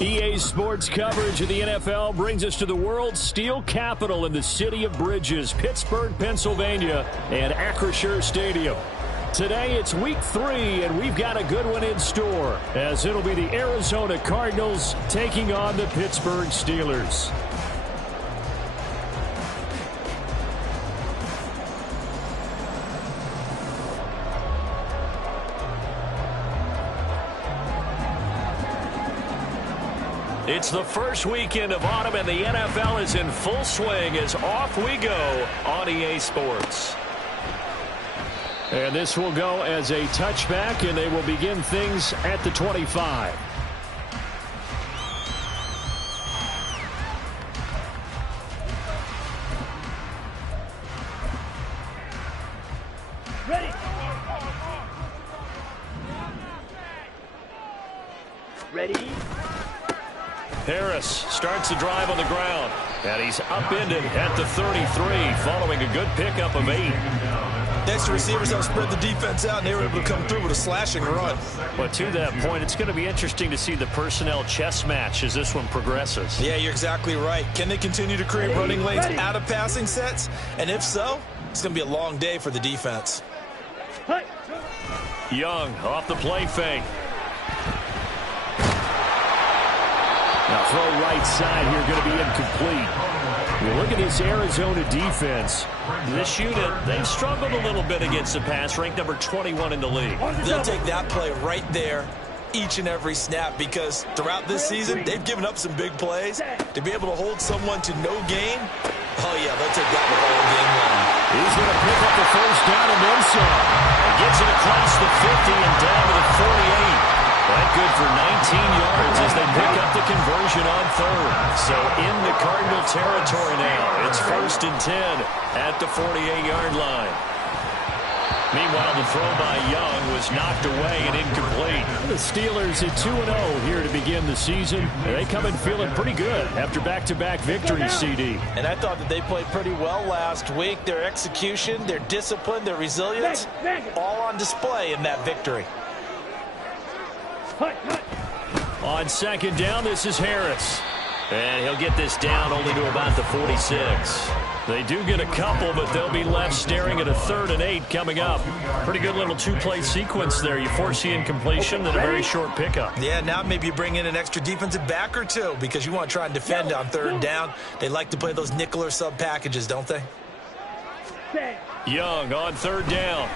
EA Sports coverage of the NFL brings us to the world's steel capital in the city of bridges, Pittsburgh, Pennsylvania, and Acrisure Stadium. Today it's week 3, and we've got a good one in store, as it'll be the Arizona Cardinals taking on the Pittsburgh Steelers. It's the first weekend of autumn, and the NFL is in full swing as off we go on EA Sports. And this will go as a touchback, and they will begin things at the 25. Ready? Harris starts the drive on the ground, and he's upended at the 33 following a good pickup of 8. Next, receivers have spread the defense out, and they were able to come through with a slashing run. But to that point, it's going to be interesting to see the personnel chess match as this one progresses. Yeah, you're exactly right. Can they continue to create running lanes out of passing sets? And if so, it's going to be a long day for the defense. Young off the play fake. Now throw right side here, going to be incomplete. You look at this Arizona defense. This unit, they've struggled a little bit against the pass, ranked number 21 in the league. They'll take that play right there each and every snap, because throughout this season, they've given up some big plays. To be able to hold someone to no gain, oh yeah, they'll take that with all game long. He's going to pick up the first down and then some. And gets it across the 50 and down to the 48. That good for 19 yards as they pick up the conversion on third. So in the Cardinal territory now. It's 1st and 10 at the 48-yard line. Meanwhile, the throw by Young was knocked away and incomplete. The Steelers at 2-0 here to begin the season. They come in feeling pretty good after back-to-back victories, CD. And I thought that they played pretty well last week. Their execution, their discipline, their resilience, all on display in that victory. On second down, this is Harris. And he'll get this down only to about the 46. They do get a couple, but they'll be left staring at a 3rd and 8 coming up. Pretty good little two-play sequence there. You force the incompletion, then a very short pickup. Yeah, now maybe you bring in an extra defensive back or two, because you want to try and defend on 3rd down. They like to play those nickel or sub packages, don't they? Young on 3rd down.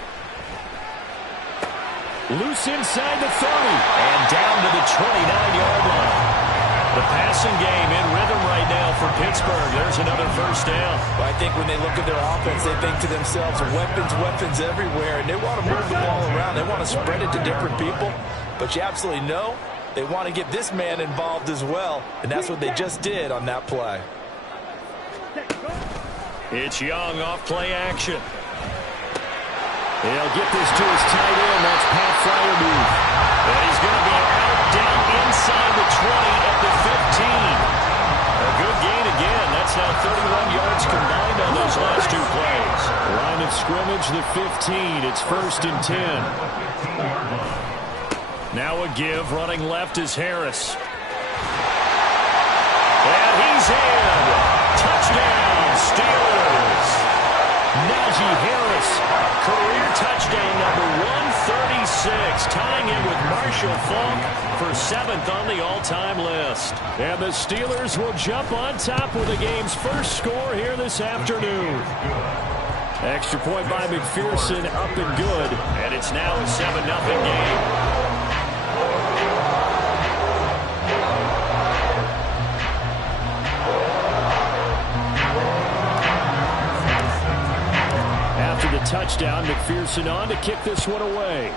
Loose inside the 30 and down to the 29-yard line. The passing game in rhythm right now for Pittsburgh. There's another first down. Well, I think when they look at their offense, they think to themselves, weapons everywhere, and they want to move the ball around. They want to spread it to different people, but you absolutely know they want to get this man involved as well, and that's what they just did on that play. It's Young off play action. He'll get this to his tight end. That's Pat Fryermuth. And he's going to be out down inside the 20 at the 15. A good gain again. That's now 31 yards combined on those last 2 plays. Line of scrimmage, the 15. It's 1st and 10. Now a give. Running left is Harris. And he's in. Touchdown, Steelers. Najee Harris, career touchdown number 136, tying in with Marshall Faulk for 7th on the all-time list. And the Steelers will jump on top with the game's first score here this afternoon. Extra point by McPherson, up and good, and it's now a 7-0 game. After the touchdown, McPherson on to kick this one away.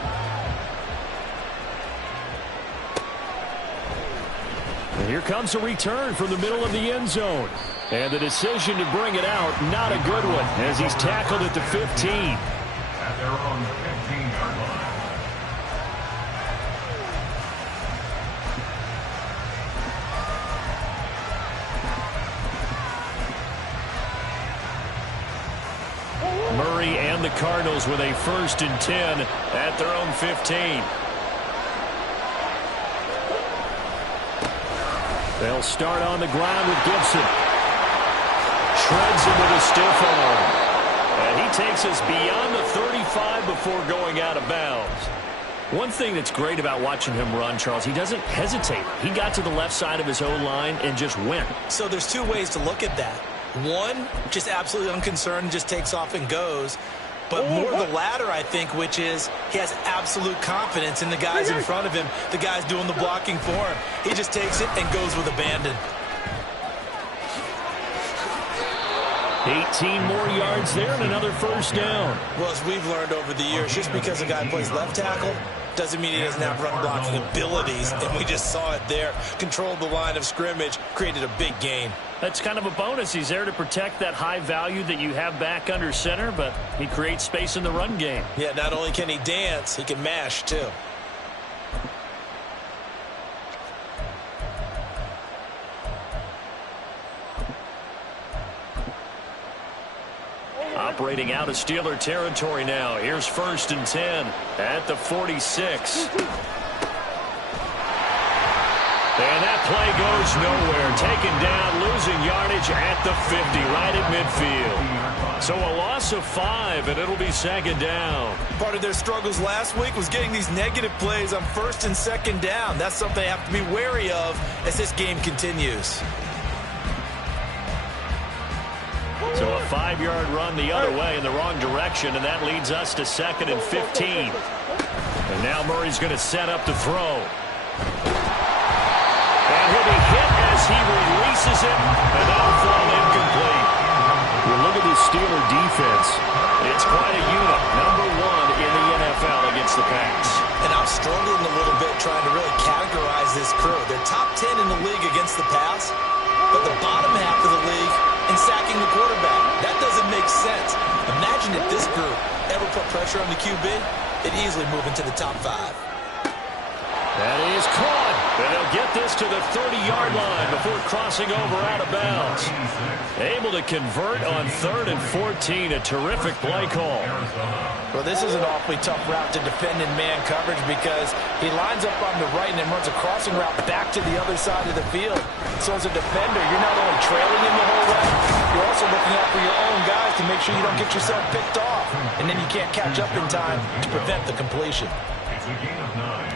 And here comes a return from the middle of the end zone. And the decision to bring it out, not a good one, as he's tackled at the 15. At their own 15-yard line. Murray and the Cardinals with a 1st and 10 at their own 15. They'll start on the ground with Gibson. Shreds him with a stiff arm. And he takes us beyond the 35 before going out of bounds. One thing that's great about watching him run, Charles, he doesn't hesitate. He got to the left side of his O-line and just went. So there's two ways to look at that. One, just absolutely unconcerned, just takes off and goes. But more the latter, I think, which is he has absolute confidence in the guys in front of him, the guys doing the blocking for him. He just takes it and goes with abandon. 18 more yards there and another first down. Well, as we've learned over the years, just because a guy plays left tackle doesn't mean he doesn't have run blocking abilities. And we just saw it there. Controlled the line of scrimmage, created a big gain. That's kind of a bonus. He's there to protect that high value that you have back under center, but he creates space in the run game. Yeah, not only can he dance, he can mash too. Operating out of Steeler territory now. Here's 1st and 10 at the 46. And that play goes nowhere. Taken down, losing yardage at the 50, right at midfield. So a loss of 5, and it'll be 2nd down. Part of their struggles last week was getting these negative plays on 1st and 2nd down. That's something they have to be wary of as this game continues. So a 5-yard run the other way in the wrong direction, and that leads us to 2nd and 15. And now Murray's going to set up to throw. And he'll be hit as he releases it, and that'll fall incomplete. You look at this Steeler defense. It's quite a unit. Number 1 in the NFL against the pass. And I'm struggling a little bit trying to really categorize this crew. They're top 10 in the league against the pass, but the bottom half of the league in sacking the quarterback. That doesn't make sense. Imagine if this group ever put pressure on the QB, it'd easily move into the top 5. That is caught. And they'll get this to the 30-yard line before crossing over out of bounds. Able to convert on 3rd and 14. A terrific play call. Well, this is an awfully tough route to defend in man coverage because he lines up on the right and then runs a crossing route back to the other side of the field. So as a defender, you're not only trailing him the whole way, you're also looking out for your own guys to make sure you don't get yourself picked off. And then you can't catch up in time to prevent the completion.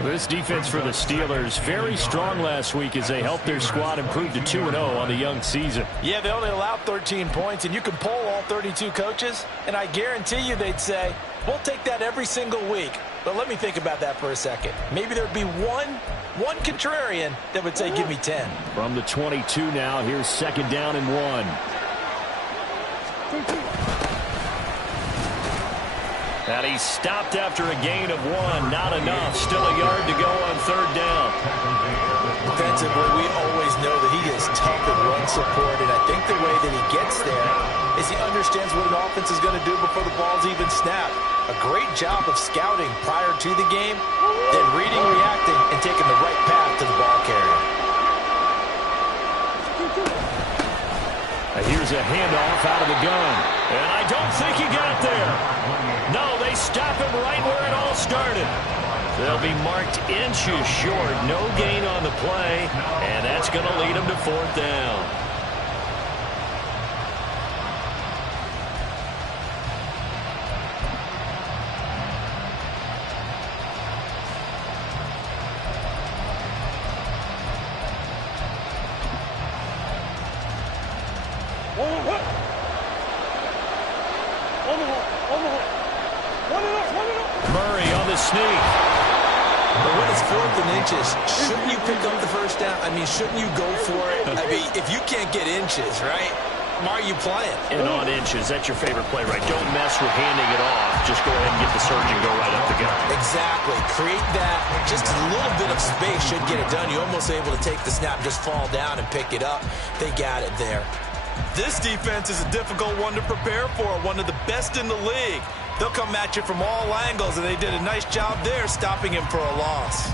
This defense for the Steelers, very strong last week as they helped their squad improve to 2-0 on the young season. Yeah, they only allowed 13 points, and you can poll all 32 coaches, and I guarantee you they'd say, we'll take that every single week. But let me think about that for a second. Maybe there'd be one contrarian that would say, give me 10. From the 22 now, here's 2nd down and 1. And he's stopped after a gain of 1. Not enough. Still a yard to go on 3rd down. Defensively, we always know that he is tough in run support, and I think the way that he gets there is he understands what an offense is going to do before the ball's even snapped. A great job of scouting prior to the game, then reading, reacting, and taking the right path to the ball carrier. Here's a handoff out of the gun. And I don't think he got there. No, they stop him right where it all started. They'll be marked inches short. No gain on the play. And that's going to lead them to 4th down. Murray on the sneak. But when it's 4th and inches, shouldn't you pick up the first down? I mean, shouldn't you go for it? I mean, if you can't get inches, right, why are you playing? And on inches, that's your favorite play, right? Don't mess with handing it off. Just go ahead and get the surge and go right up the gut. Exactly. Create that. Just a little bit of space should get it done. You're almost able to take the snap, just fall down and pick it up. They got it there. This defense is a difficult one to prepare for, one of the best in the league. They'll come at you from all angles, and they did a nice job there stopping him for a loss.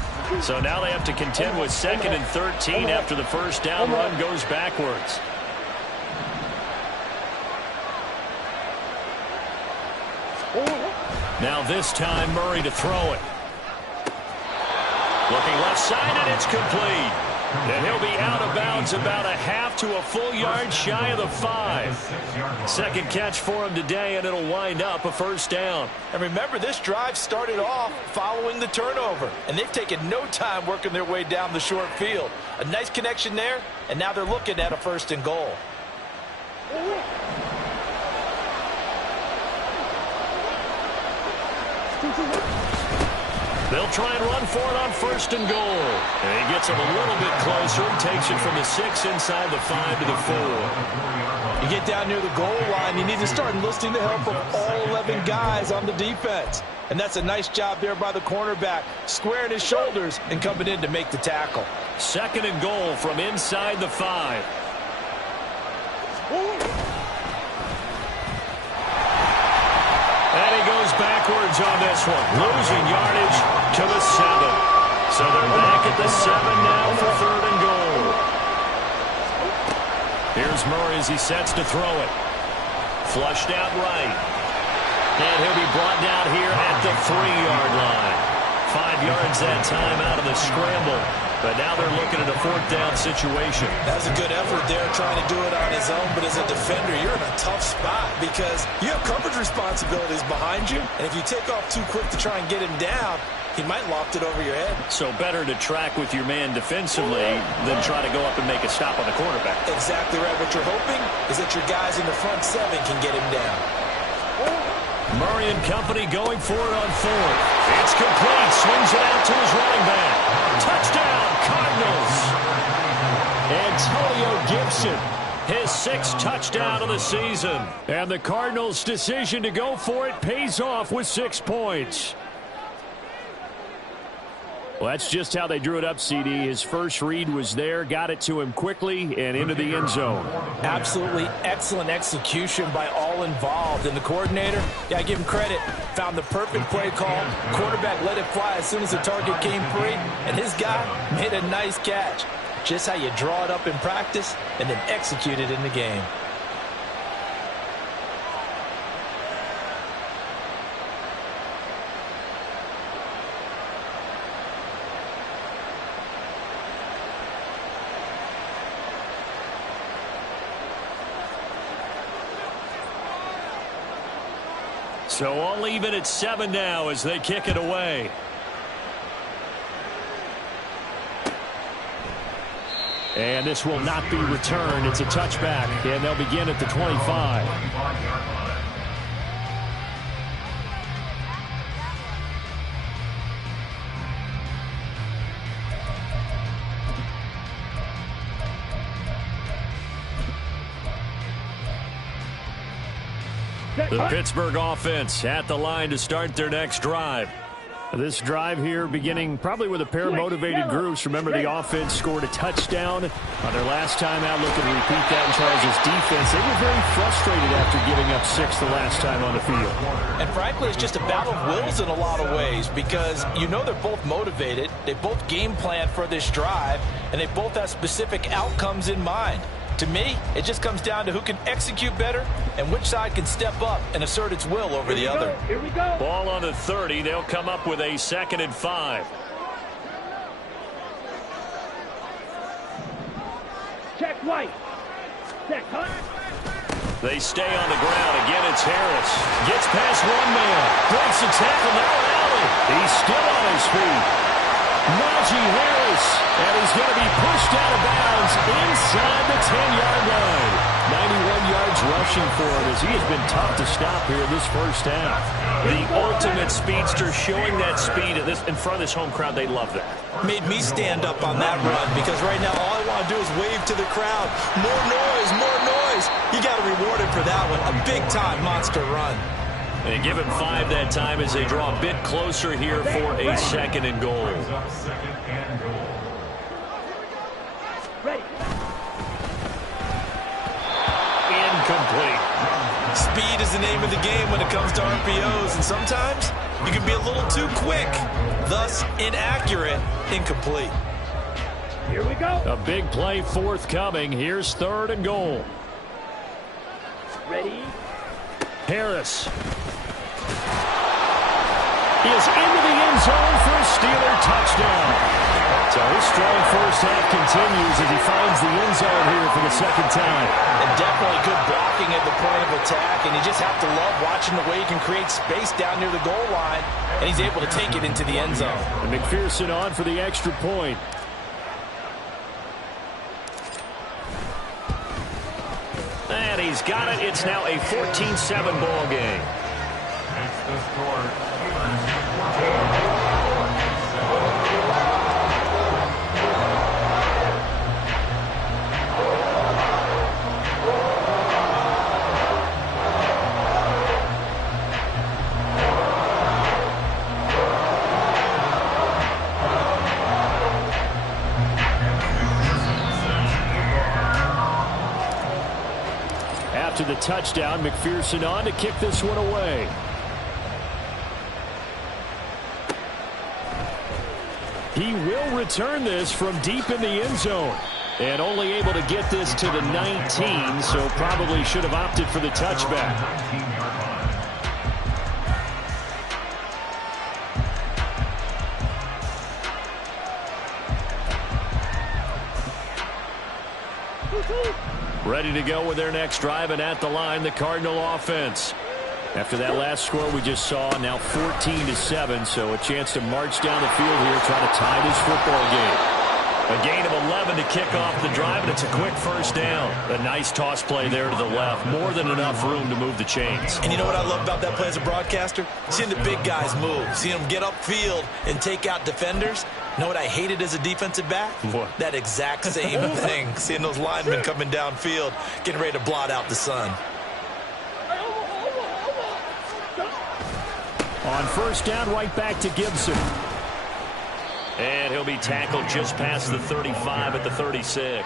So now they have to contend with 2nd and 13 after the first down run goes backwards. Now this time Murray to throw it. Looking left side, and it's complete. And he'll be out of bounds about a half to a full yard shy of the 5. Second catch for him today, and it'll wind up a first down. And remember, this drive started off following the turnover, and they've taken no time working their way down the short field. A nice connection there, and now they're looking at a first and goal. They'll try and run for it on first and goal. And he gets him a little bit closer and takes it from the 6 inside the 5 to the 4. You get down near the goal line, you need to start enlisting the help of all 11 guys on the defense. And that's a nice job there by the cornerback, squaring his shoulders and coming in to make the tackle. Second and goal from inside the 5. And he goes backwards on this one, losing yardage to the 7. So they're back at the 7 now for third and goal. Here's Murray as he sets to throw it. Flushed out right. And he'll be brought down here at the 3-yard line. 5 yards that time out of the scramble. But now they're looking at a fourth down situation. That was a good effort there trying to do it on his own, but as a defender, you're in a tough spot because you have coverage responsibilities behind you, and if you take off too quick to try and get him down, he might loft it over your head. So better to track with your man defensively than try to go up and make a stop on the quarterback. Exactly right. What you're hoping is that your guys in the front 7 can get him down. Murray and company going for it on fourth. It's complete. Swings it out to his running back. Touchdown, Cardinals. Antonio Gibson, his 6th touchdown of the season. And the Cardinals' decision to go for it pays off with 6 points. Well, that's just how they drew it up, CD. His first read was there, got it to him quickly, and into the end zone. Absolutely excellent execution by all involved. And the coordinator, yeah, I give him credit, found the perfect play call. Quarterback let it fly as soon as the target came free, and his guy made a nice catch. Just how you draw it up in practice and then execute it in the game. So all even at 7 now as they kick it away. And this will not be returned. It's a touchback, and they'll begin at the 25. The Pittsburgh offense at the line to start their next drive. This drive here beginning probably with a pair of motivated groups. Remember, the offense scored a touchdown on their last time out. Looking to repeat that in Charles' defense. They were very frustrated after giving up 6 the last time on the field. And frankly, it's just a battle of wills in a lot of ways because you know they're both motivated. They both game plan for this drive, and they both have specific outcomes in mind. To me, it just comes down to who can execute better and which side can step up and assert its will over the other. Here we go. Ball on the 30. They'll come up with a 2nd and 5. Check white. Check hunt. They stay on the ground. Again, it's Harris. Gets past one man. Breaks the tackle. Now Allen. He's still on his feet. Najee Harris. And he's going to be pushed out of bounds inside the 10-yard line. 91 yards rushing for him as he has been tough to stop here in this first half. The ultimate speedster showing that speed in front of this home crowd. They love that. Made me stand up on that run because right now all I want to do is wave to the crowd. More noise, more noise. You got to reward it for that one. A big-time monster run. And give him 5 that time as they draw a bit closer here for a 2nd and goal. Ready. Incomplete. Speed is the name of the game when it comes to RPOs, and sometimes you can be a little too quick, thus inaccurate, incomplete. Here we go. A big play forthcoming. Here's 3rd and goal. Ready. Harris is into the end zone for a Steeler touchdown. So his strong first half continues as he finds the end zone here for the second time. And definitely good blocking at the point of attack, and you just have to love watching the way he can create space down near the goal line, and he's able to take it into the end zone. And McPherson on for the extra point. And he's got it. It's now a 14-7 ball game. Makes the score Steelers 14. After the touchdown, McPherson on to kick this one away. He will return this from deep in the end zone. And only able to get this to the 19, so probably should have opted for the touchback. 19-yard line. Ready to go with their next drive, and at the line, the Cardinal offense. After that last score we just saw, now 14-7, so a chance to march down the field here, trying to tie this football game. A gain of 11 to kick off the drive, and it's a quick first down. A nice toss play there to the left. More than enough room to move the chains. And you know what I love about that play as a broadcaster? Seeing the big guys move, seeing them get upfield and take out defenders. You know what I hated as a defensive back? What? That exact same thing. Seeing those linemen coming downfield, getting ready to blot out the sun. On first down, right back to Gibson. And he'll be tackled just past the 35 at the 36.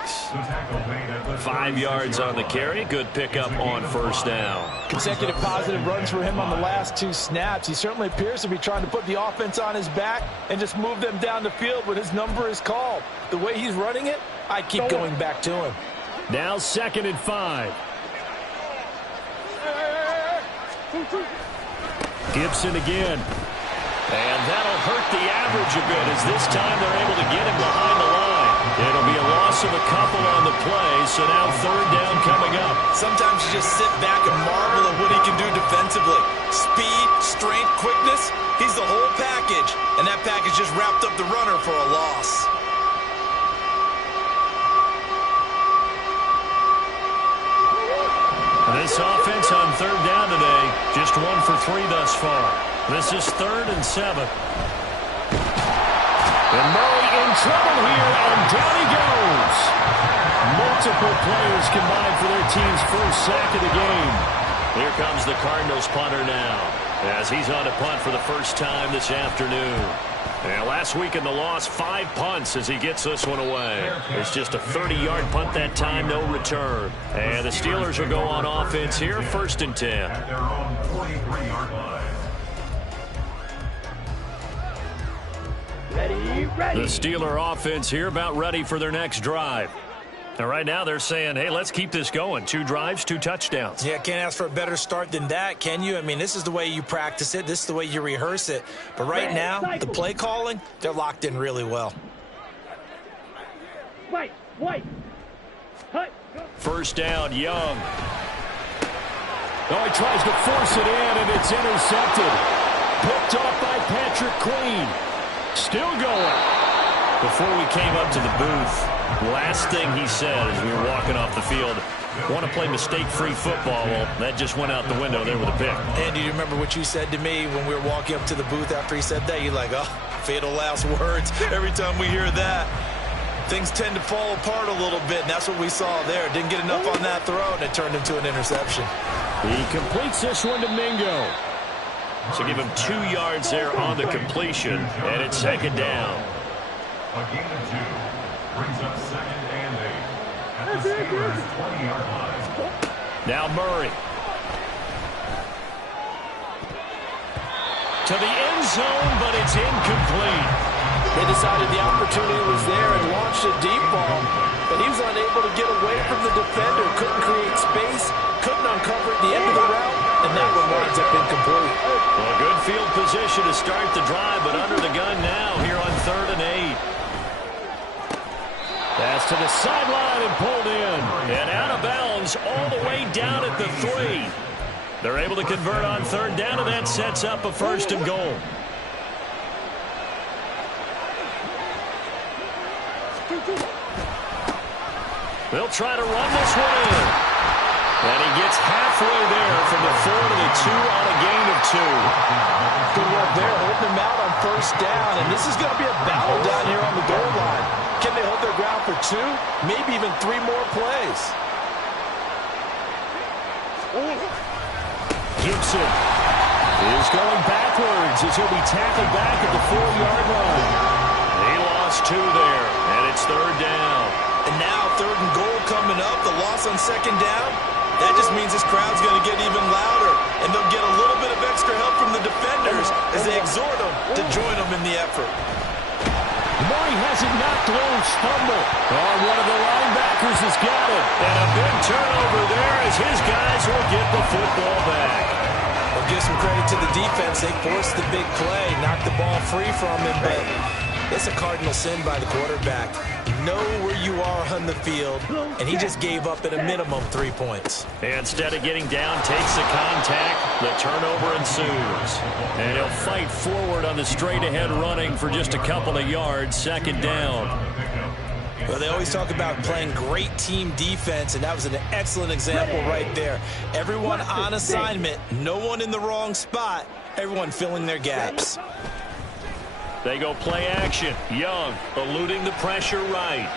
5 yards on the carry. Good pickup on first down. Consecutive positive runs for him on the last 2 snaps. He certainly appears to be trying to put the offense on his back and just move them down the field when his number is called. The way he's running it, I keep going back to him. Now 2nd and 5. Gibson again. And that'll hurt the average a bit as this time they're able to get him behind the line. It'll be a loss of a couple on the play, so now 3rd down coming up. Sometimes you just sit back and marvel at what he can do defensively. Speed, strength, quickness, he's the whole package. And that package just wrapped up the runner for a loss. This offense on 3rd down today, just 1 for 3 thus far. This is 3rd and 7. And Murray in trouble here, and down he goes. Multiple players combined for their team's first sack of the game. Here comes the Cardinals punter now, as he's on a punt for the first time this afternoon. And last week in the loss, 5 punts as he gets this one away. It's just a 30-yard punt that time, no return. And the Steelers will go on offense here, 1st and 10. At their own 43-yard line. Ready. The Steeler offense here about ready for their next drive. And right now they're saying, hey, let's keep this going. 2 drives, 2 touchdowns. Yeah, can't ask for a better start than that, can you? I mean, this is the way you practice it. This is the way you rehearse it. But right now, the play calling, they're locked in really well. White. Hut. First down, Young. Oh, he tries to force it in, and it's intercepted. Picked off by Patrick Queen. Still going. Before we came up to the booth, last thing he said as we were walking off the field, want to play mistake-free football. Well, that just went out the window there with a pick. And do you remember what you said to me when we were walking up to the booth after he said that? You're like, oh, fatal last words. Every time we hear that, things tend to fall apart a little bit, and that's what we saw there. Didn't get enough on that throw, and it turned into an interception. He completes this one to Mingo. So give him 2 yards there on the completion, and it's 2nd down. A gain of 2 brings up 2nd and 8 at the Steelers' 20-yard line. Now Murray. To the end zone, but it's incomplete. They decided the opportunity was there and launched a deep ball, but he was unable to get away from the defender, couldn't create space, couldn't uncover at the end of the route, and that one winds up incomplete. Well, good field position to start the drive, but under the gun now here on 3rd and 8. to the sideline and pulled in. And out of bounds all the way down at the 3. They're able to convert on third down, and that sets up a 1st and goal. They'll try to run this one in. And he gets halfway there from the 4 to the 2 on a gain of 2. Good work there, holding them out on first down. And this is going to be a battle down here on the goal line. Can they hold their ground for 2? Maybe even 3 more plays. Gibson is going backwards as he'll be tackled back at the 4-yard line. He lost 2 there, and it's third down. And now 3rd and goal coming up. The loss on 2nd down. That just means this crowd's going to get even louder. And they'll get a little bit of extra help from the defenders as they exhort them to join them in the effort. Murray has it knocked loose. Fumble. Oh, one of the linebackers has got it. And a big turnover there as his guys will get the football back. Well, give some credit to the defense. They forced the big play, knocked the ball free from him, but it's a cardinal sin by the quarterback. Know where you are on the field, and he just gave up at a minimum 3 points. Instead of getting down, takes the contact. The turnover ensues. And he'll fight forward on the straight-ahead running for just a couple of yards. 2nd down. Well, they always talk about playing great team defense, and that was an excellent example right there. Everyone on assignment, no one in the wrong spot, everyone filling their gaps. They go play action. Young eluding the pressure right.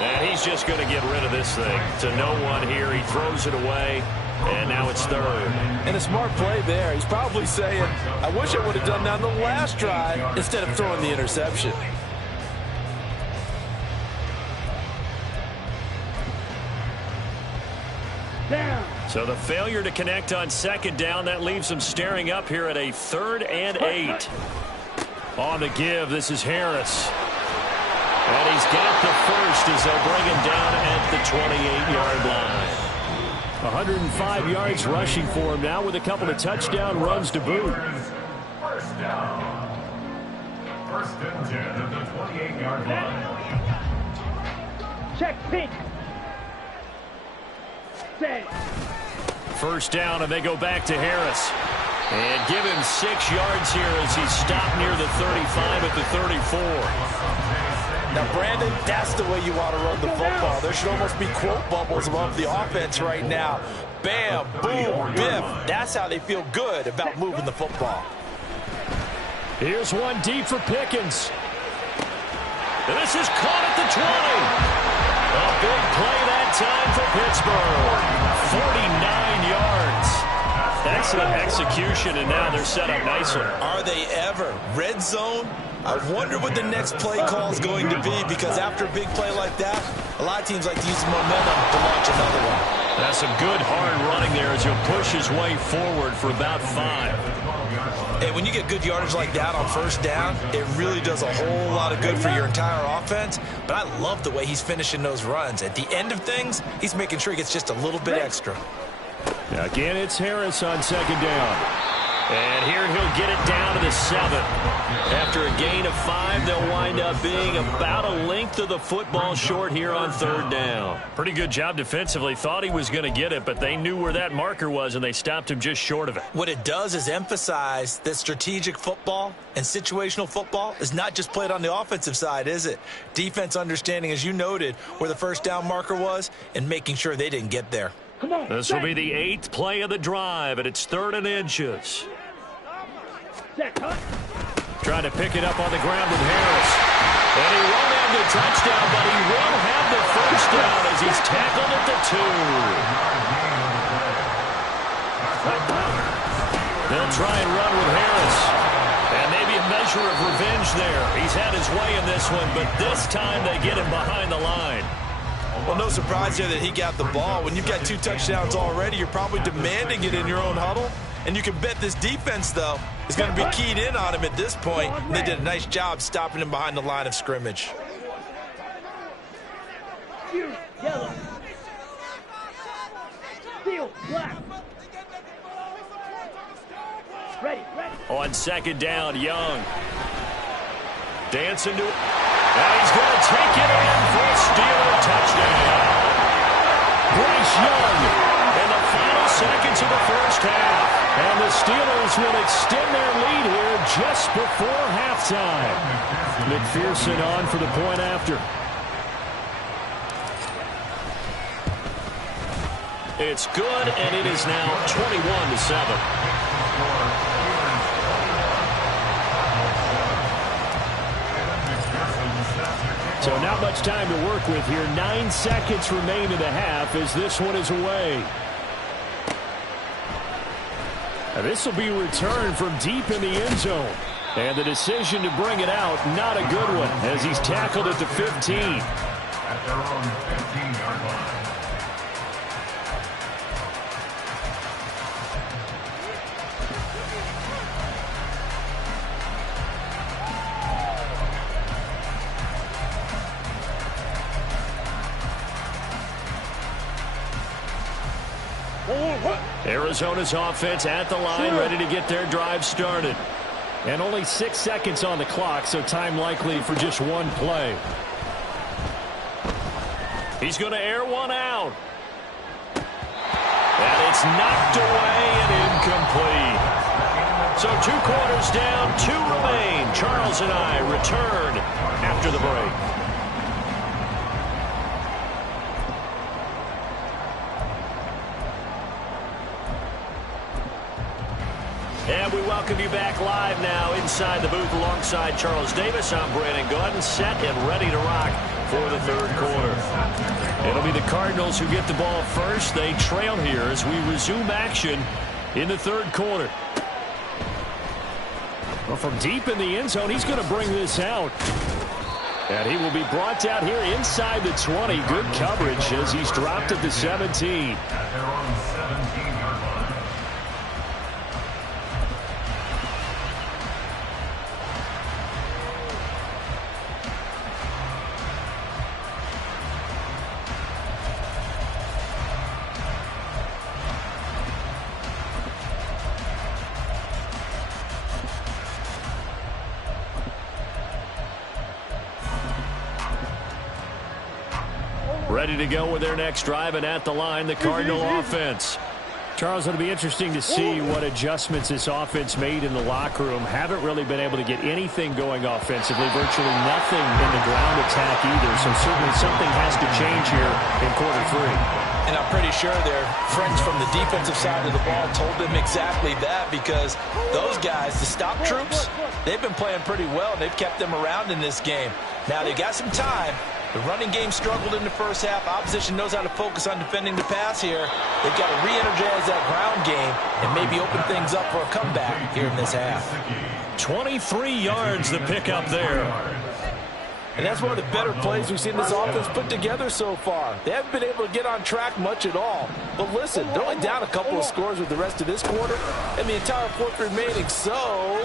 And he's just going to get rid of this thing. To no one here. He throws it away. And now it's 3rd. And a smart play there. He's probably saying, I wish I would have done that on the last drive instead of throwing the interception. Down. So the failure to connect on 2nd down, that leaves them staring up here at a 3rd and 8. On the give, this is Harris. And he's got the first as they'll bring him down at the 28-yard line. 105 yards rushing for him now with a couple of touchdown runs to boot. First down. 1st and 10 at the 28-yard line. Check pink. Set. 1st down, and they go back to Harris. And give him 6 yards here as he's stopped near the 35 at the 34. Now, Brandon, that's the way you want to run the football. There should almost be quote bubbles above the offense right now. Bam, boom, biff. That's how they feel good about moving the football. Here's one deep for Pickens. And this is caught at the 20. A big play that time for Pittsburgh. 49 yards. Excellent execution, and now they're set up nicely. Are they ever? Red zone? I wonder what the next play call is going to be, because after a big play like that, a lot of teams like to use the momentum to launch another one. That's some good hard running there as he'll push his way forward for about 5. And when you get good yardage like that on 1st down, it really does a whole lot of good for your entire offense. But I love the way he's finishing those runs. At the end of things, he's making sure he gets just a little bit extra. Now again, it's Harris on 2nd down. And here he'll get it down to the 7. After a gain of 5, they'll wind up being about a length of the football short here on 3rd down. Pretty good job defensively. Thought he was going to get it, but they knew where that marker was, and they stopped him just short of it. What it does is emphasize that strategic football and situational football is not just played on the offensive side, is it? Defense understanding, as you noted, where the 1st down marker was and making sure they didn't get there. This will be the 8th play of the drive, and it's 3rd and inches. Trying to pick it up on the ground with Harris. And he won't have the touchdown, but he will have the 1st down as he's tackled at the 2. They'll try and run with Harris. And maybe a measure of revenge there. He's had his way in this one, but this time they get him behind the line. Well, no surprise there that he got the ball. When you've got 2 touchdowns already, you're probably demanding it in your own huddle. And you can bet this defense, though, is going to be keyed in on him at this point. And they did a nice job stopping him behind the line of scrimmage. Yellow. Field, black. Ready. On 2nd down, Young. Dancing to it. And he's going to take it in for a Steeler touchdown. Bryce Young in the final seconds of the first half. And the Steelers will extend their lead here just before halftime. McPherson on for the point after. It's good, and it is now 21-7. So not much time to work with here. 9 seconds remain in the half as this one is away. And this will be returned from deep in the end zone. And the decision to bring it out, not a good one, as he's tackled at the 15. At their own 15-yard line. Arizona's offense at the line, ready to get their drive started. And only 6 seconds on the clock, so time likely for just one play. He's going to air one out. And it's knocked away and incomplete. So 2 quarters down, 2 remain. Charles and I return after the break. And we welcome you back live now inside the booth alongside Charles Davis. I'm Brandon Gordon, set and ready to rock for the third quarter. It'll be the Cardinals who get the ball first. They trail here as we resume action in the third quarter. Well, from deep in the end zone, he's going to bring this out. And he will be brought down here inside the 20. Good coverage as he's dropped at the 17. At their own 17-yard line. Ready to go with their next drive, and at the line, the Cardinal offense. Charles, it'll be interesting to see what adjustments this offense made in the locker room. Haven't really been able to get anything going offensively, virtually nothing in the ground attack either. So certainly something has to change here in quarter 3. And I'm pretty sure their friends from the defensive side of the ball told them exactly that, because those guys, the stop troops, they've been playing pretty well, and they've kept them around in this game. Now, they got some time. The running game struggled in the first half. Opposition knows how to focus on defending the pass here. They've got to re-energize that ground game and maybe open things up for a comeback here in this half. 23 yards the pickup there. And that's one of the better plays we've seen this offense put together so far. They haven't been able to get on track much at all. But listen, they're only down a couple of scores with the rest of this quarter and the entire fourth remaining. So,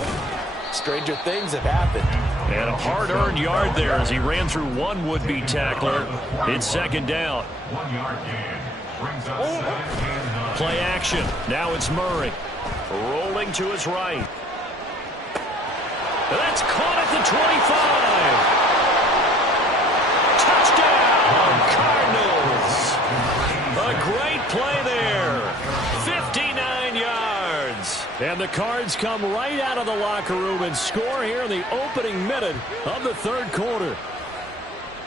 stranger things have happened. And a hard-earned yard there as he ran through one would-be tackler. It's second down. 1 yard gain. Brings up 2nd and 9. Play action. Now it's Murray. Rolling to his right. That's caught at the 25. Touchdown, Cardinals. A great play there. 59 yards. And the Cards come right out of the locker room and score here in the opening minute of the third quarter.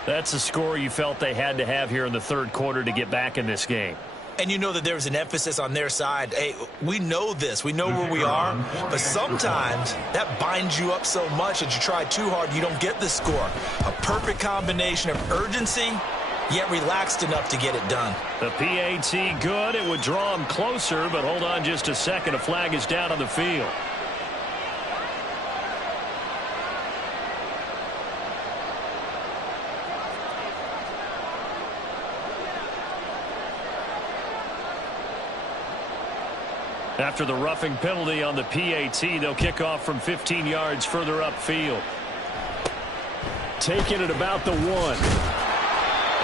That's the score you felt they had to have here in the third quarter to get back in this game. And you know that there was an emphasis on their side. Hey, we know this. We know where we are. But sometimes that binds you up so much that you try too hard, you don't get the score. A perfect combination of urgency, yet relaxed enough to get it done. The PAT good. It would draw him closer, but hold on just a second. A flag is down on the field. After the roughing penalty on the PAT, they'll kick off from 15 yards further upfield. Taken at about the 1.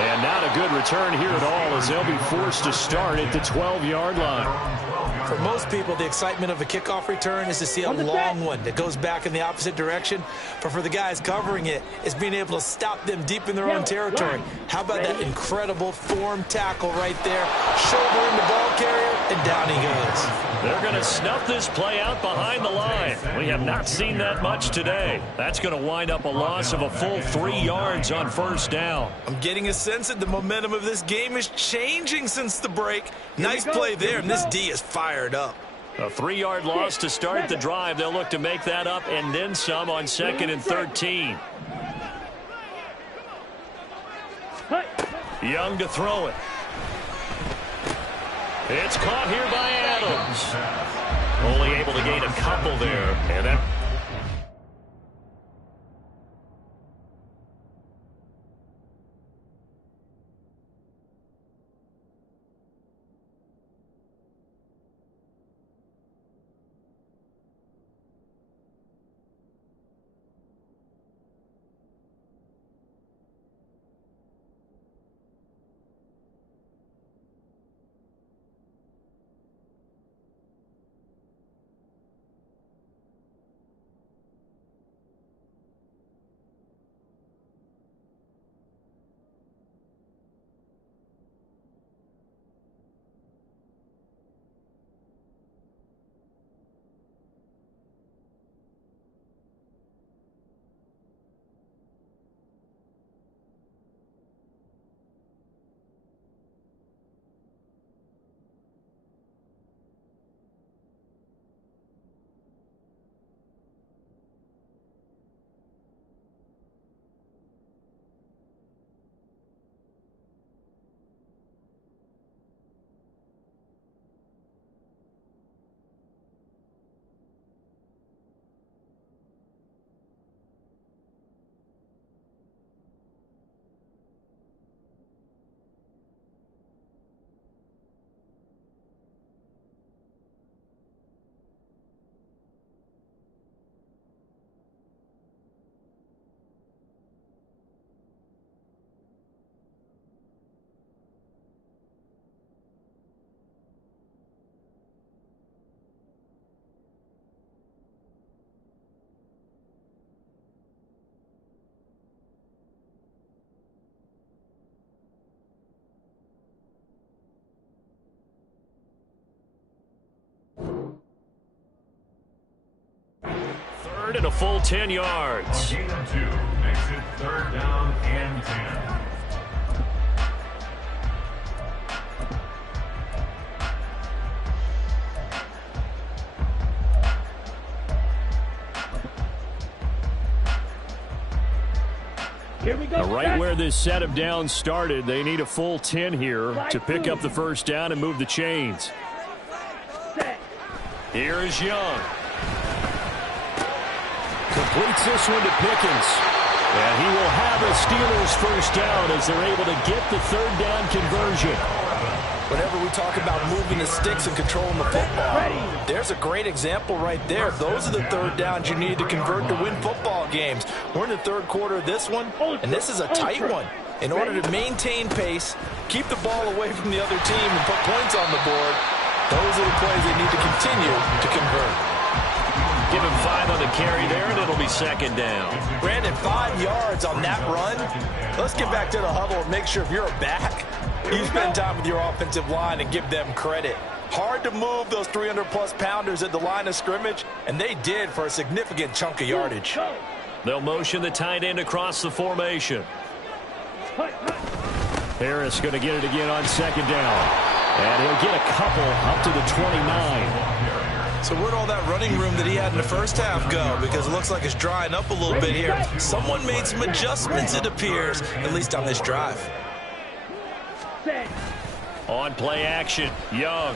And not a good return here at all, as they'll be forced to start at the 12-yard line. For most people, the excitement of a kickoff return is to see a long one that goes back in the opposite direction. But for the guys covering it, it's being able to stop them deep in their own territory. How about that incredible form tackle right there? Shoulder in the ball carrier, and down he goes. They're going to snuff this play out behind the line. We have not seen that much today. That's going to wind up a loss of a full 3 yards on first down. I'm getting a sense that the momentum of this game is changing since the break. Nice play there, and this D is fired up. A 3-yard loss to start the drive. They'll look to make that up and then some on 2nd and 13. Young to throw it. It's caught here by Adams. Only able to gain a couple there. And that... And a full 10 yards. Gain of 2 makes it 3rd down and 10. Here we go. Now, right where this set of downs started, they need a full 10 here to pick up the first down and move the chains. Here is Young. Completes this one to Pickens. And he will have a Steelers first down as they're able to get the 3rd down conversion. Whenever we talk about moving the sticks and controlling the football, there's a great example right there. Those are the 3rd downs you need to convert to win football games. We're in the 3rd quarter of this one, and this is a tight one. In order to maintain pace, keep the ball away from the other team, and put points on the board, those are the plays they need to continue to convert. Give him 5 on the carry there, and it'll be 2nd down. Brandon, 5 yards on that run. Let's get back to the huddle and make sure if you're a back, you spend time with your offensive line and give them credit. Hard to move those 300-plus pounders at the line of scrimmage, and they did for a significant chunk of yardage. They'll motion the tight end across the formation. Harris going to get it again on 2nd down. And he'll get a couple up to the 29. So where'd all that running room that he had in the first half go? Because it looks like it's drying up a little bit here. Someone made some adjustments, it appears, at least on this drive. On play action, Young.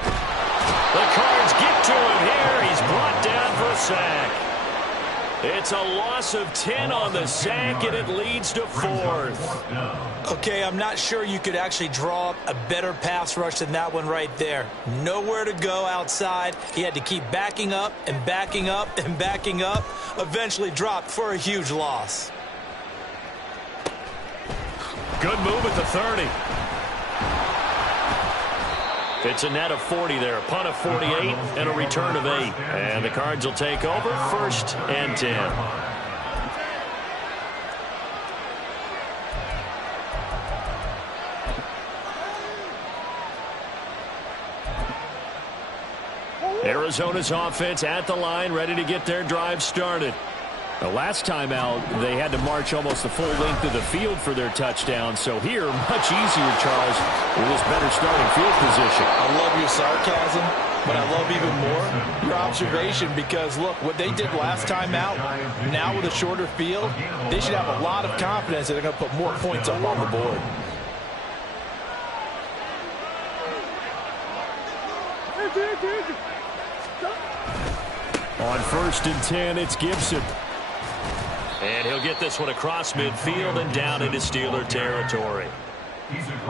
The Cards get to him here. He's brought down for a sack. It's a loss of 10 on the sack, and it leads to 4th. Okay, I'm not sure you could actually draw up a better pass rush than that one right there. Nowhere to go outside. He had to keep backing up and backing up and backing up. Eventually dropped for a huge loss. Good move at the 30. It's a net of 40 there. Punt of 48 and a return of 8. And the Cards will take over 1st and 10. Arizona's offense at the line, ready to get their drive started. The last time out, they had to march almost the full length of the field for their touchdown. So here, much easier, Charles, with this better starting field position. I love your sarcasm, but I love even more your observation because, look, what they did last time out, now with a shorter field, they should have a lot of confidence that they're going to put more points up on the board. On 1st and 10, it's Gibson. And he'll get this one across midfield and down into Steeler territory.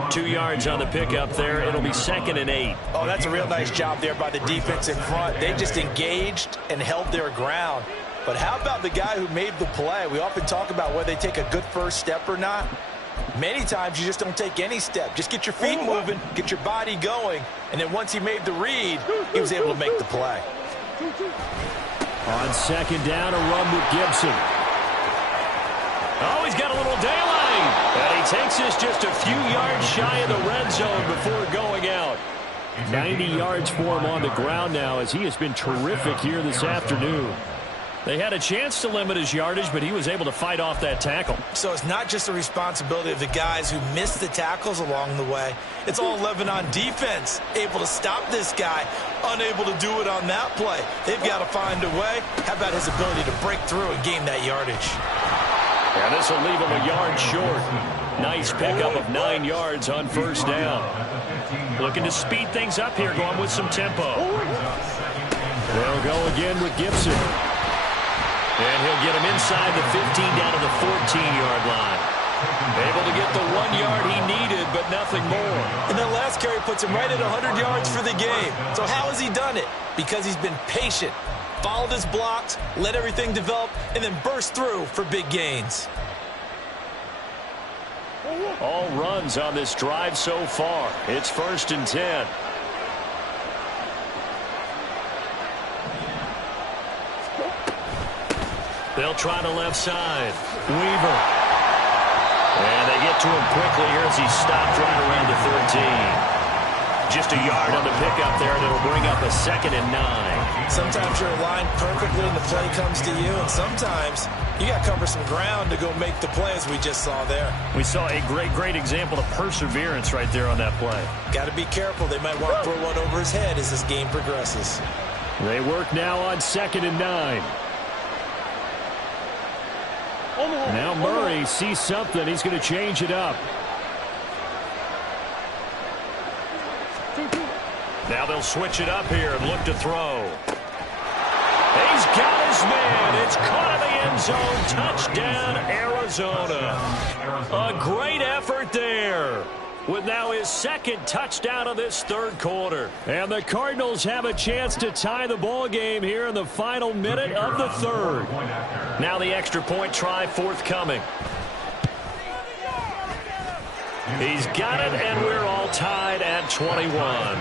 2 yards on the pickup there. It'll be 2nd and 8. Oh, that's a real nice job there by the defense in front. They just engaged and held their ground. But how about the guy who made the play? We often talk about whether they take a good first step or not. Many times you just don't take any step. Just get your feet moving, get your body going, and then once he made the read, he was able to make the play. On 2nd down, a run with Gibson. Oh, he's got a little daylight. And he takes this just a few yards shy of the red zone before going out. 90 yards for him on the ground now as he has been terrific here this afternoon. They had a chance to limit his yardage, but he was able to fight off that tackle. So it's not just the responsibility of the guys who missed the tackles along the way. It's all 11 on defense, able to stop this guy, unable to do it on that play. They've got to find a way. How about his ability to break through and gain that yardage? And this will leave him a yard short. Nice pickup of 9 yards on 1st down. Looking to speed things up here, going with some tempo. They'll go again with Gibson. And he'll get him inside the 15 down to the 14-yard line. Able to get the 1 yard he needed, but nothing more. And that last carry puts him right at 100 yards for the game. So how has he done it? Because he's been patient, followed his blocks, let everything develop, and then burst through for big gains. All runs on this drive so far. It's 1st and 10. They'll try the left side. Weaver. And they get to him quickly here as he stopped right around the 13. Just a yard on the pickup there, and it'll bring up a 2nd and 9. Sometimes you're aligned perfectly and the play comes to you, and sometimes you got to cover some ground to go make the play, as we just saw there. We saw a great example of perseverance right there on that play. Got to be careful. They might want to throw one over his head as this game progresses. They work now on 2nd and 9. Now Murray sees something. He's going to change it up. Now they'll switch it up here and look to throw. He's got his man. It's caught in the end zone. Touchdown, Arizona. A great effort there, with now his 2nd touchdown of this 3rd quarter. And the Cardinals have a chance to tie the ball game here in the final minute of the 3rd. Now the extra point try forthcoming. He's got it, and we're all tied at 21.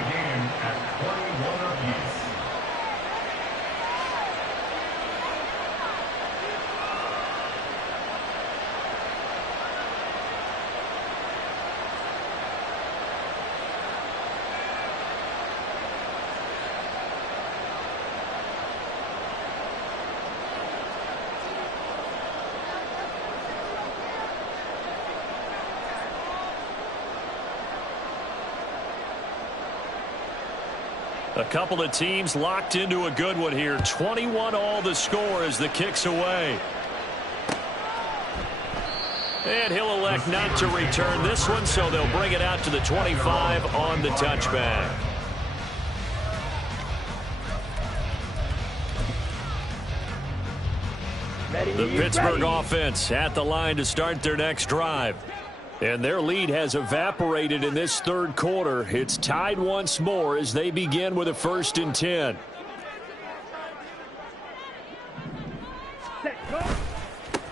A couple of teams locked into a good one here. 21 all the score as the kick's away. And he'll elect not to return this one, so they'll bring it out to the 25 on the touchback. The Pittsburgh offense at the line to start their next drive. And their lead has evaporated in this 3rd quarter. It's tied once more as they begin with a 1st and 10.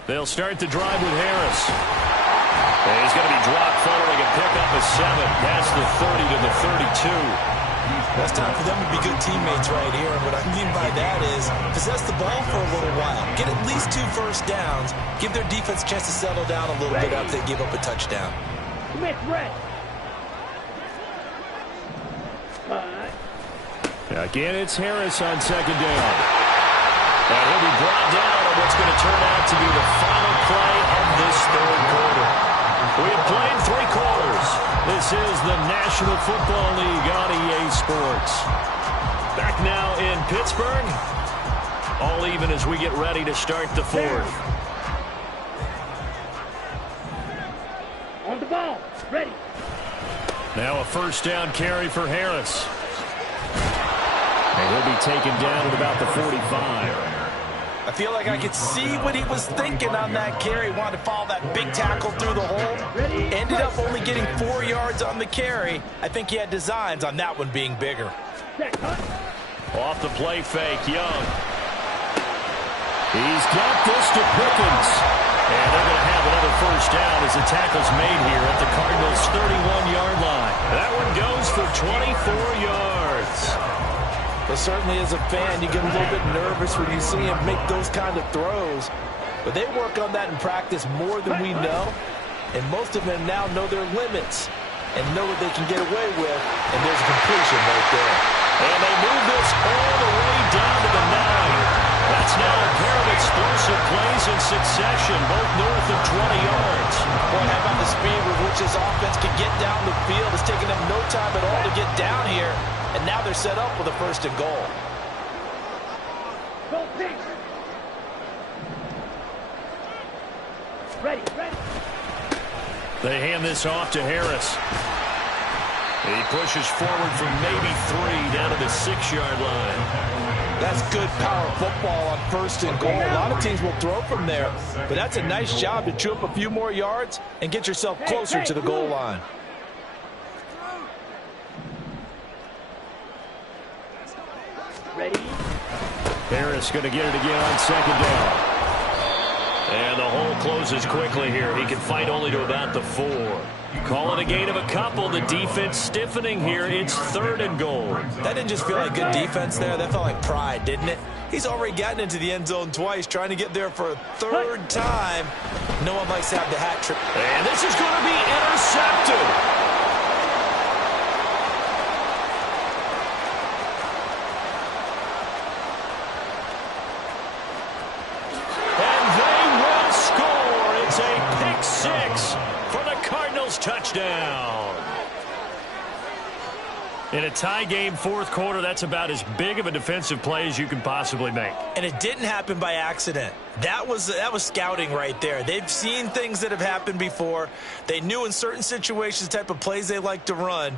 They'll start the drive with Harris. And he's going to be dropped up a 7. That's the 30 to the 32. It's time for them to be good teammates right here. And what I mean by that is possess the ball for a little while. Get at least 2 first downs. Give their defense a chance to settle down a little bit after they give up a touchdown. Smith, red. Again, it's Harris on second down. And he'll be brought down on what's going to turn out to be the final play of this third quarter. We have played 3 quarters. This is the National Football League on EA Sports. Back now in Pittsburgh. All even as we get ready to start the fourth. On the ball. Ready. Now a first down carry for Harris. And he'll be taken down at about the 45. I feel like I could see what he was thinking on that carry. Wanted to follow that big tackle through the hole. Ended up only getting 4 yards on the carry. I think he had designs on that one being bigger. Off the play fake, Young. He's got this to Pickens. And they're going to have another first down as the tackle's made here at the Cardinals' 31-yard line. That one goes for 24 yards. But certainly as a fan, you get a little bit nervous when you see him make those kind of throws. But they work on that in practice more than we know. And most of them now know their limits and know what they can get away with. And there's a completion right there. And they move this all the way down to the 9. That's now a pair of explosive plays in succession, both north of 20 yards. Boy, how about the speed with which this offense can get down the field? It's taken them no time at all to get down here. And now they're set up with a first and goal. Go Pig. Ready, ready. They hand this off to Harris. He pushes forward from maybe 3 down to the 6-yard line. That's good power football on first and goal. A lot of teams will throw from there. But that's a nice job to chew up a few more yards and get yourself closer to the goal line. Ready. Harris going to get it again on second down. And the hole closes quickly here. He can fight only to about the 4. Call it a gain of a couple. The defense stiffening here. It's 3rd and goal. That didn't just feel like good defense there. That felt like pride, didn't it? He's already gotten into the end zone twice, trying to get there for a 3rd time. No one likes to have the hat trick. And this is going to be intercepted. Touchdown. In a tie game, 4th quarter, that's about as big of a defensive play as you can possibly make. And it didn't happen by accident. That was scouting right there. They've seen things that have happened before. They knew in certain situations the type of plays they like to run,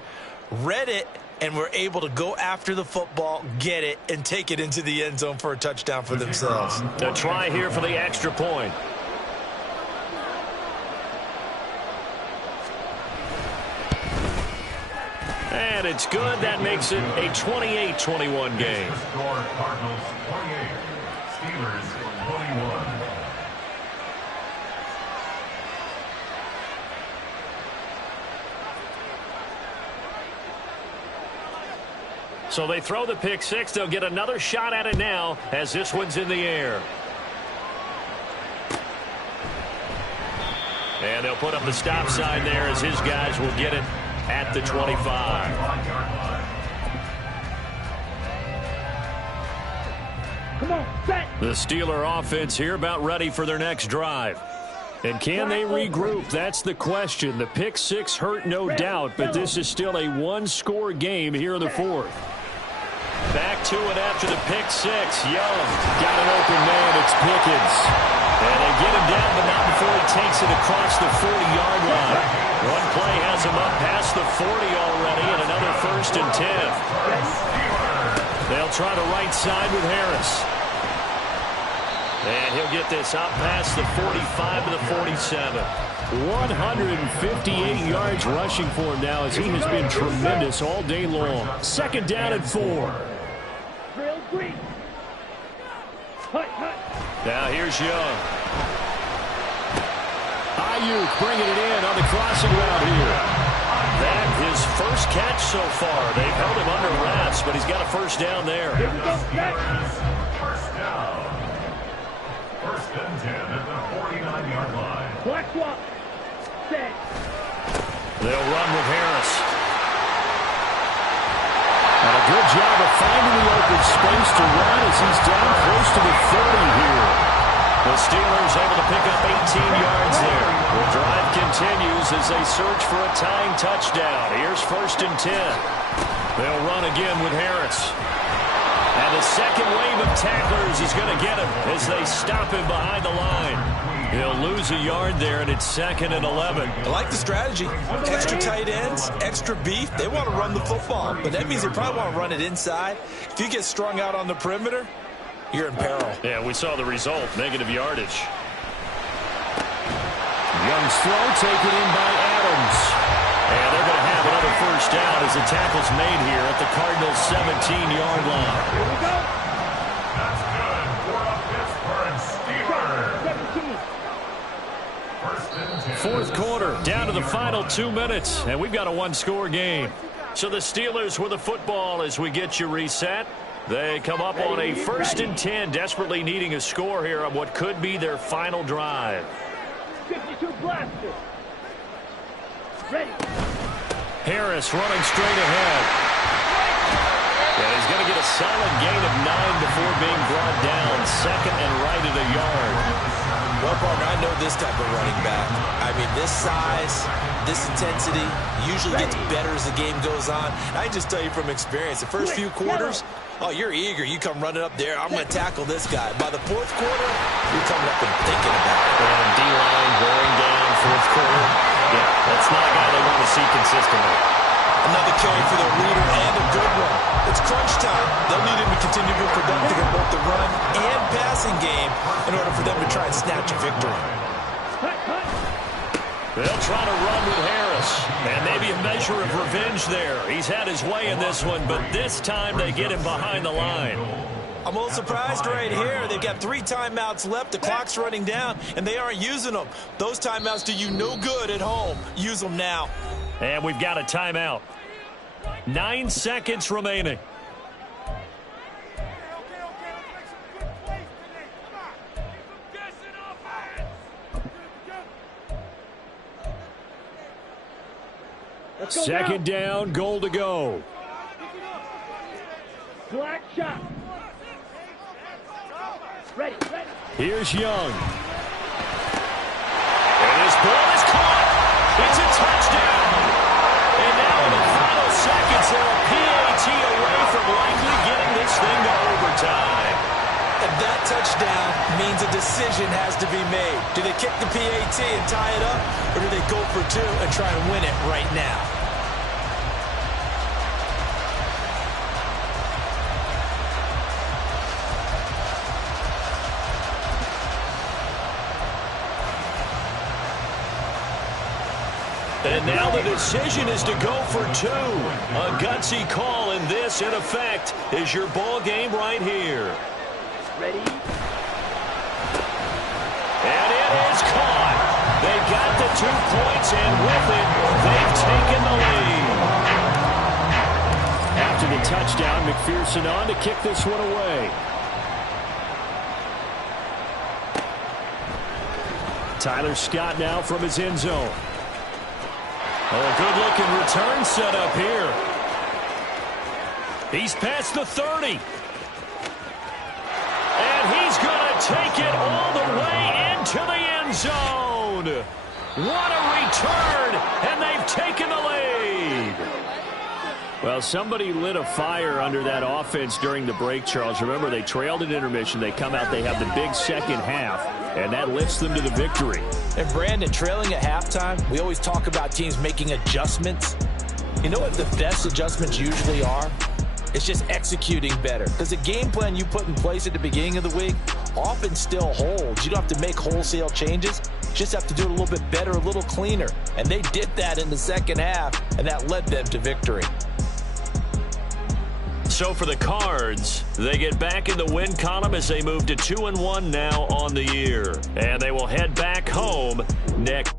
read it, and were able to go after the football, get it, and take it into the end zone for a touchdown for themselves. A try here for the extra point. And it's good. That makes it a 28-21 game. Score Cardinals 28, Steelers 21. So they throw the pick 6. They'll get another shot at it now as this one's in the air. And they'll put up the stop sign there as his guys will get it at the 25. Come on, set. The Steeler offense here about ready for their next drive. And can they regroup? That's the question. The pick 6 hurt, no doubt, but this is still a 1-score game here in the 4th. Back to it after the pick 6. Young got an open man. It's Pickens. And they get him down, but not before he takes it across the 40-yard line. One play has him up past the 40 already, and another 1st and 10. They'll try the right side with Harris. And he'll get this up past the 45 to the 47. 158 yards rushing for him now as he has been tremendous all day long. 2nd down and 4. Real green. Hut, hut. Now here's Young. Ayuk bringing it in on the crossing route here. his first catch so far. They've held him under wraps, but he's got a first down there. First down. First and 10 at the 49-yard line. Black swap. Set. They'll run with Harris. And a good job of finding the open space to run as he's down close to the 30 here. The Steelers able to pick up 18 yards there. The drive continues as they search for a tying touchdown. Here's first and 10. They'll run again with Harris. And the second wave of tacklers is going to get him as they stop him behind the line. He'll lose a yard there, and it's 2nd and 11. I like the strategy. Extra tight ends, extra beef. They want to run the football, but that means they probably want to run it inside. If you get strung out on the perimeter, you're in peril. Yeah, we saw the result, negative yardage. Young's throw taken in by Adams. And they're going to have another first down as the tackle's made here at the Cardinals' 17-yard line. Here we go. That's good for a Pittsburgh Steelers. 17. First and 10. Fourth quarter, down to the final 2 minutes, and we've got a one-score game. So the Steelers with the football as we get you reset. They come up on a first and 10, desperately needing a score here on what could be their final drive. 52 blaster. Ready. Harris running straight ahead. And he's going to get a solid gain of 9 before being brought down. Second and right at a yard. Well, partner, I know this type of running back. I mean, this size, this intensity usually gets better as the game goes on. I just tell you from experience, the first few quarters, oh, you're eager. You come running up there. I'm going to tackle this guy. By the fourth quarter, you're coming up and thinking about it. And D-line wearing down fourth quarter. Yeah, that's not a guy they want to see consistently. Another carry for their leader and a good one. It's crunch time. They'll need him to continue to be productive in both the run and passing game in order for them to try and snatch a victory. They'll try to run with Harris. And maybe a measure of revenge there. He's had his way in this one, but this time they get him behind the line. I'm a little surprised right here. They've got 3 timeouts left. The clock's running down, and they aren't using them. Those timeouts do you no good at home. Use them now. And we've got a timeout. 9 seconds remaining. Second down, goal to go. Black shot. Ready, ready. Here's Young. And his ball is caught. It's a touchdown. And now in the final seconds, they're a PAT away from likely getting this thing to overtime. And that touchdown means a decision has to be made. Do they kick the PAT and tie it up, or do they go for 2 and try and win it right now? And now the decision is to go for 2. A gutsy call, and this, in effect, is your ball game right here. Ready. And it is caught. They got the 2 points, and with it, they've taken the lead. After the touchdown, McPherson on to kick this one away. Tyler Scott now from his end zone. Oh, a good-looking return set up here. He's past the 30. And he's going to take it all the way into the end zone. What a return, and they've taken the lead. Well, somebody lit a fire under that offense during the break, Charles. Remember, they trailed at intermission. They come out, they have the big second half, and that lifts them to the victory. And, Brandon, trailing at halftime, we always talk about teams making adjustments. You know what the best adjustments usually are? It's just executing better. Because the game plan you put in place at the beginning of the week often still holds. You don't have to make wholesale changes. You just have to do it a little bit better, a little cleaner. And they did that in the second half, and that led them to victory. So for the Cards, they get back in the win column as they move to 2-1 now on the year. And they will head back home next.